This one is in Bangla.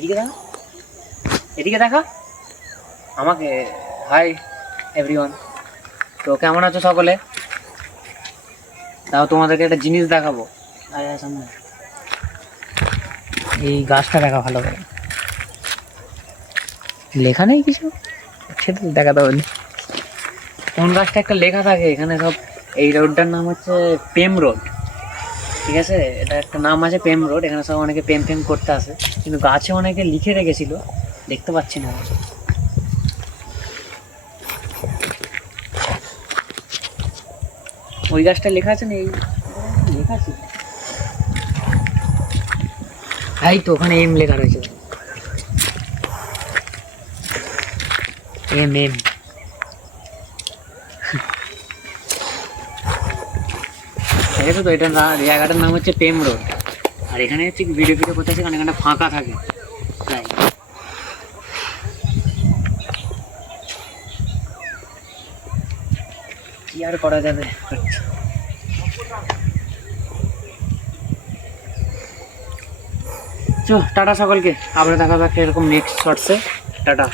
এদিকে দেখা, এদিকে দেখা আমাকে। হাই এভরিওয়ান, তো কেমন আছো সকলে? তাও তোমাদেরকে একটা জিনিস দেখাবো। আরে সামনে এই গাছটা দেখা ভালো করে, লেখা নেই কিছু, সেটা দেখাতে পারি। কোন গাছটা একটা লেখা থাকে এখানে সব। এই রোডটার নাম হচ্ছে পেম রোড, ঠিক আছে? এটা একটা নাম আছে পেম রোড, এখানে সব অনেকে পেম ফেম করতে আসে, কিন্তু গাছে অনেকে লিখে রেখেছিল, দেখতে পাচ্ছি না। ওই গাছটা লেখা আছে না, এই লেখা আছে, এই তো ওখানে এম লেখা রয়েছে, এম এম। ঠিক আছে, তো এটা জায়গাটার নাম হচ্ছে পেম রোড। আর এখানে হচ্ছে ভিডিও ভিডিও করতে আছে, কারণ এখানে ফাঁকা থাকে তাই। কি আর করা যাবে। চো টাটা সকলকে, আবার দেখা যাচ্ছে এরকম নেক্সট শর্টসে। টাটা।